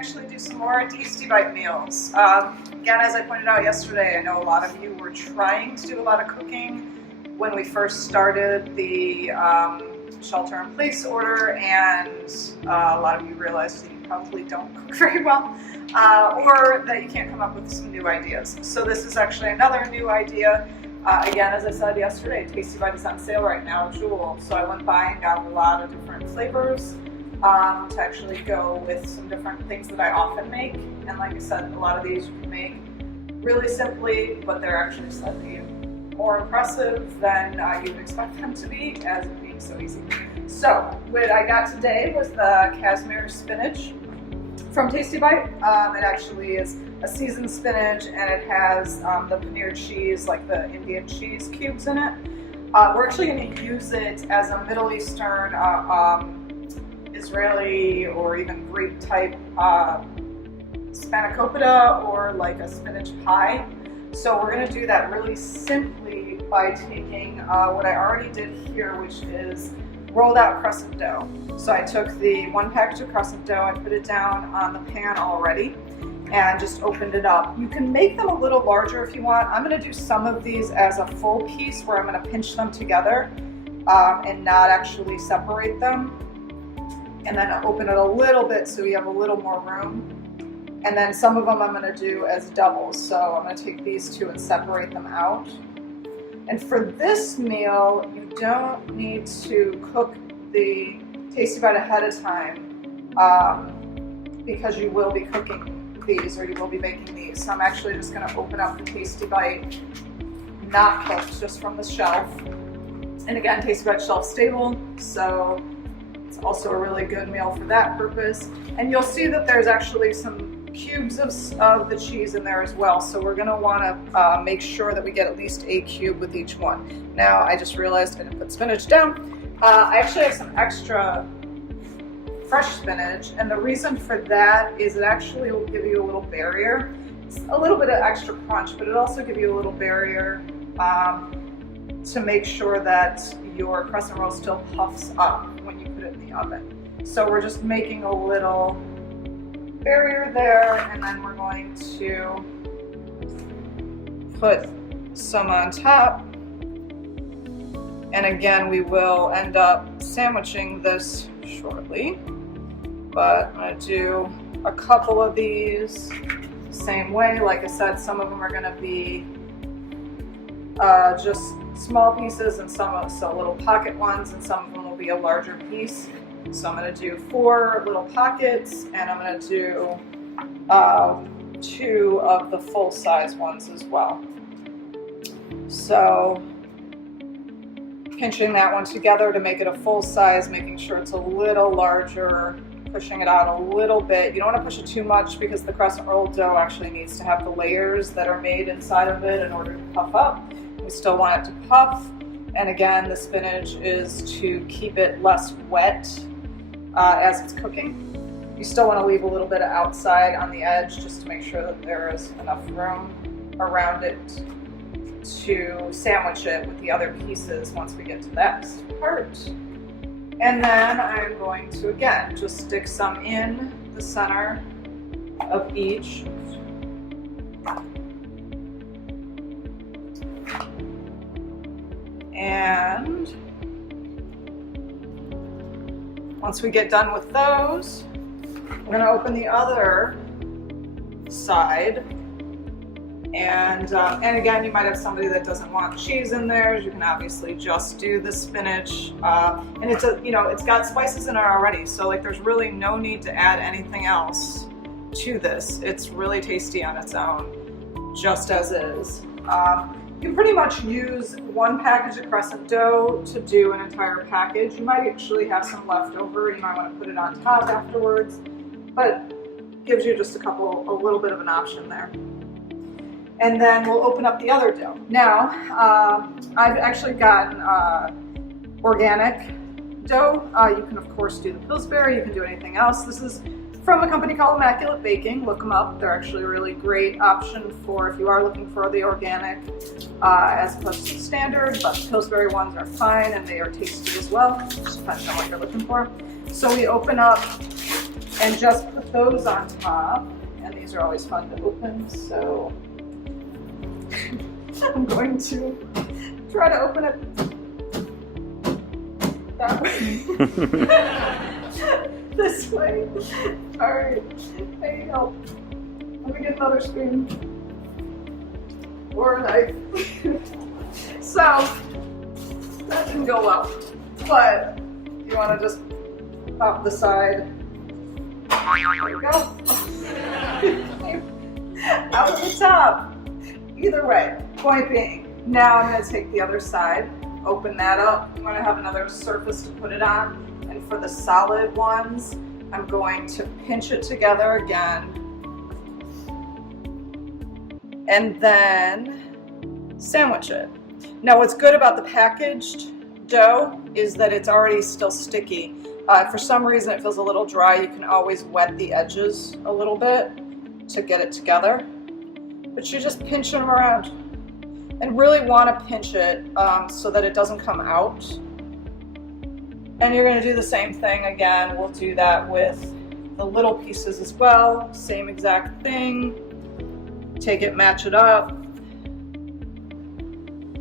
actually do some more Tasty Bite meals. Again, as I pointed out yesterday, I know a lot of you were trying to do a lot of cooking when we first started the shelter-in-place order, and a lot of you realized that you probably don't cook very well, or that you can't come up with some new ideas. So this is actually another new idea. Again, as I said yesterday, Tasty Bite is on sale right now, Jewel. So I went by and got a lot of different flavors to actually go with some different things that I often make. And like I said, a lot of these you can make really simply, but they're actually slightly more impressive than you would expect them to be, as it being so easy. So what I got today was the Cashmere spinach from Tasty Bite. It actually is a seasoned spinach, and it has the paneer cheese, like the Indian cheese cubes in it. We're actually going to use it as a Middle Eastern, Israeli, or even Greek type spanakopita, or like a spinach pie. So we're going to do that really simply by taking what I already did here, which is rolled out crescent dough. So I took the 1 package of crescent dough, I put it down on the pan already, and just opened it up. You can make them a little larger if you want. I'm going to do some of these as a full piece where I'm going to pinch them together and not actually separate them, and then open it a little bit so you have a little more room. And then some of them I'm going to do as doubles. So I'm going to take these two and separate them out. And for this meal, you don't need to cook the Tasty Bite ahead of time because you will be cooking these, or you will be baking these. So I'm actually just going to open up the Tasty Bite, not cooked, just from the shelf. And again, Tasty Bite shelf stable, so it's also a really good meal for that purpose. And you'll see that there's actually some cubes of the cheese in there as well, so we're going to want to make sure that we get at least a cube with each one. Now I just realized I didn't put spinach down. I actually have some extra fresh spinach, and the reason for that is it actually will give you a little barrier. It's a little bit of extra crunch, but it also gives you a little barrier to make sure that your crescent roll still puffs up when you put it in the oven. So we're just making a little barrier there, and then we're going to put some on top. And again, we will end up sandwiching this shortly, but I'm going to do a couple of these the same way. Like I said, some of them are going to be just small pieces, and some so little pocket ones, and some of them will be a larger piece. So I'm going to do 4 little pockets, and I'm going to do 2 of the full-size ones as well. So pinching that one together to make it a full size, making sure it's a little larger, pushing it out a little bit. You don't want to push it too much because the crescent roll dough actually needs to have the layers that are made inside of it in order to puff up. We still want it to puff. And again, the spinach is to keep it less wet as it's cooking. You still want to leave a little bit of outside on the edge just to make sure that there is enough room around it to sandwich it with the other pieces once we get to that part. And then I'm going to, again, just stick some in the center of each. And once we get done with those, we're going to open the other side. And again, you might have somebody that doesn't want cheese in theirs. You can obviously just do the spinach. And it's it's got spices in it already, so like there's really no need to add anything else to this. It's really tasty on its own, just as is. You can pretty much use 1 package of crescent dough to do an entire package. You might actually have some left over. You might want to put it on top afterwards, but gives you just a little bit of an option there. And then we'll open up the other dough. Now, I've actually gotten organic dough. You can of course do the Pillsbury, you can do anything else. This is from a company called Immaculate Baking. Look them up. They're actually a really great option for if you are looking for the organic as opposed to standard, but the Pillsbury ones are fine and they are tasty as well. Just depends on what you're looking for. So we open up and just put those on top. And these are always fun to open, so I'm going to try to open it that way. This way. All right, there you go. Let me get another spoon or a knife. So that didn't go well, but you want to just pop the side. There you go. Out of the top. Either way, point being, now I'm going to take the other side, open that up. You want to have another surface to put it on. And for the solid ones, I'm going to pinch it together again. And then sandwich it. Now what's good about the packaged dough is that it's already still sticky. If for some reason it feels a little dry, you can always wet the edges a little bit to get it together. But you just pinch them around. And really want to pinch it so that it doesn't come out. And you're going to do the same thing again. We'll do that with the little pieces as well. Same exact thing. Take it, match it up.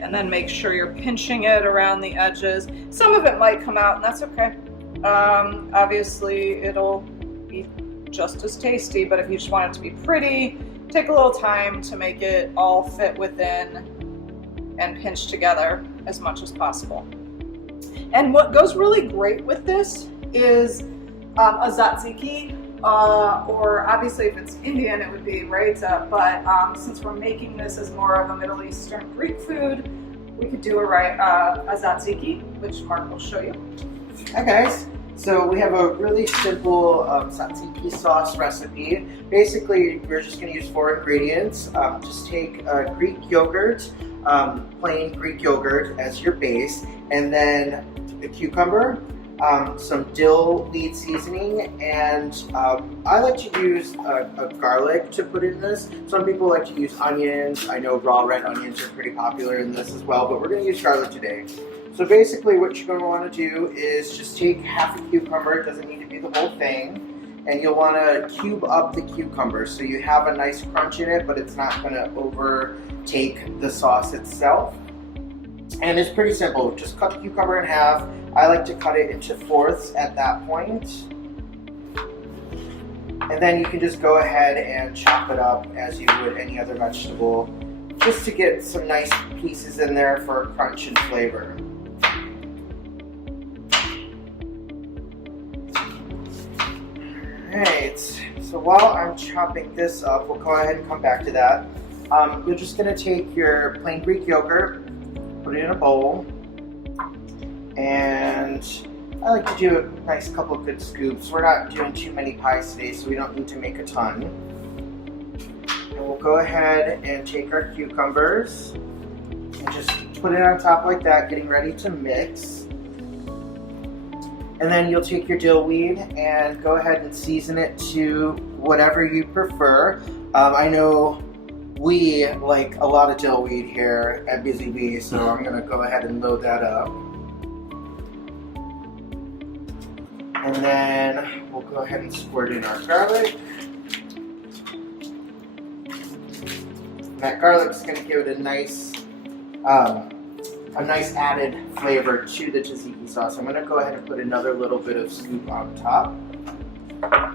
And then make sure you're pinching it around the edges. Some of it might come out, and that's okay. Obviously, it'll be just as tasty, but if you just want it to be pretty, take a little time to make it all fit within and pinch together as much as possible. And what goes really great with this is a tzatziki, or obviously if it's Indian, it would be raita, but since we're making this as more of a Middle Eastern Greek food, we could do a tzatziki, which Mark will show you. Hi guys, so we have a really simple tzatziki sauce recipe. Basically, we're just going to use 4 ingredients. Just take Greek yogurt, plain Greek yogurt as your base, and then a cucumber, some dill weed seasoning, and I like to use a garlic to put in this. Some people like to use onions. I know raw red onions are pretty popular in this as well, but we're going to use garlic today. So basically what you're going to want to do is just take half a cucumber, it doesn't need to be the whole thing, and you'll want to cube up the cucumber so you have a nice crunch in it, but it's not going to overtake the sauce itself. And it's pretty simple, just cut the cucumber in half. I like to cut it into 4ths at that point. And then you can just go ahead and chop it up as you would any other vegetable, just to get some nice pieces in there for crunch and flavor. Alright, so while I'm chopping this up, we'll go ahead and come back to that. You're just going to take your plain Greek yogurt, put it in a bowl, and I like to do a nice couple of good scoops. We're not doing too many pies today, so we don't need to make a ton. And we'll go ahead and take our cucumbers and just put it on top like that, getting ready to mix. And then you'll take your dill weed and go ahead and season it to whatever you prefer. I know we like a lot of dill weed here at Busy Bee, so I'm gonna go ahead and load that up. And then we'll go ahead and squirt in our garlic. And that garlic's gonna give it a nice added flavor to the tzatziki sauce. I'm gonna go ahead and put another little bit of scoop on top.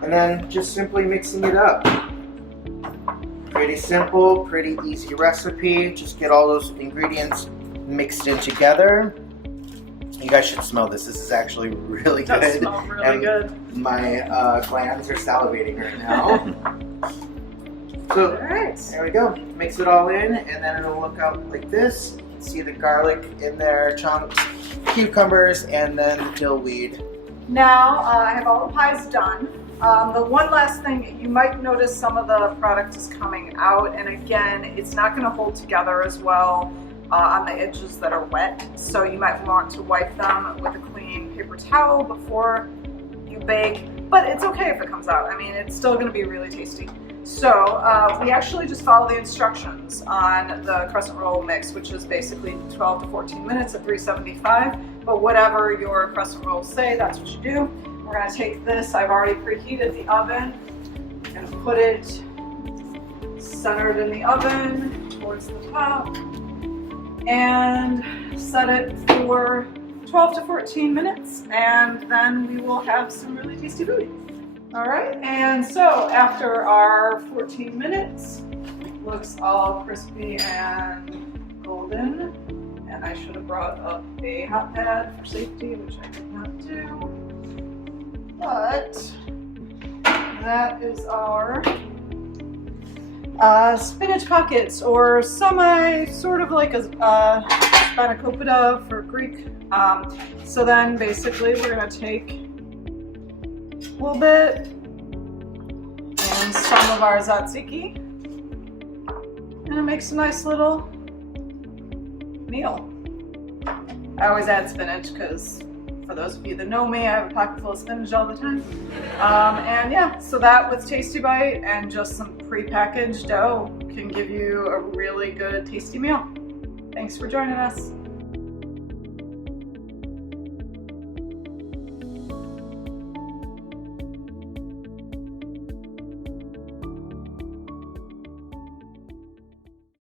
And then just simply mixing it up. Pretty simple, pretty easy recipe. Just get all those ingredients mixed in together. You guys should smell this. This is actually really good. It does smell really good. My glands are salivating right now. So Alright. there we go. Mix it all in, and then it'll look out like this. You can see the garlic in there, chunks, cucumbers, and then the dill weed. Now I have all the pies done. The one last thing, you might notice some of the product is coming out, and again, it's not going to hold together as well on the edges that are wet, so you might want to wipe them with a clean paper towel before you bake, but it's okay if it comes out. I mean, it's still going to be really tasty. So we actually just follow the instructions on the crescent roll mix, which is basically 12 to 14 minutes at 375, but whatever your crescent rolls say, that's what you do. We're gonna take this, I've already preheated the oven, and put it centered in the oven towards the top, and set it for 12 to 14 minutes, and then we will have some really tasty food. All right, and so after our 14 minutes, looks all crispy and golden, and I should have brought up a hot pad for safety, which I did not do, but that is our spinach pockets, or sort of like a spanakopita for Greek. So then basically we're gonna take a little bit and some of our tzatziki, and it makes a nice little meal. I always add spinach because, for those of you that know me, I have a pocket full of spinach all the time. And yeah, so that with Tasty Bite and just some pre-packaged dough can give you a really good tasty meal. Thanks for joining us.